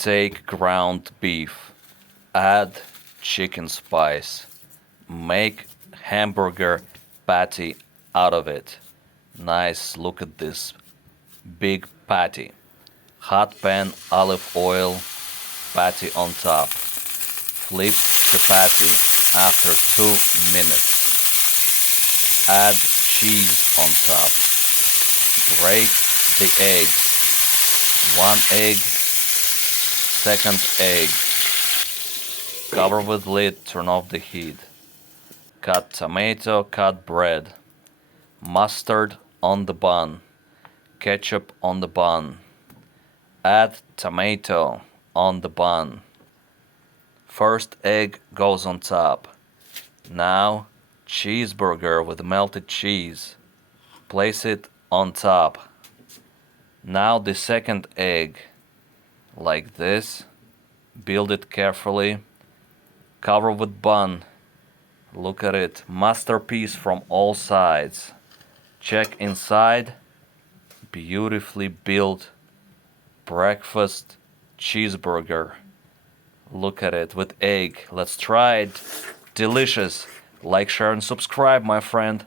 Take ground beef, add chicken spice, make hamburger patty out of it. Nice, look at this big patty. Hot pan, olive oil, patty on top. Flip the patty after 2 minutes. Add cheese on top. Break the eggs. One egg, second egg. Cover with lid, turn off the heat. Cut tomato, cut bread. Mustard on the bun. Ketchup on the bun. Add tomato on the bun. First egg goes on top. Now cheeseburger with melted cheese. Place it on top. Now the second egg, like this. Build it carefully. Cover with bun. Look at it, masterpiece from all sides. Check inside. Beautifully built breakfast cheeseburger. Look at it with egg. Let's try it. Delicious. Like, share, and subscribe, my friend.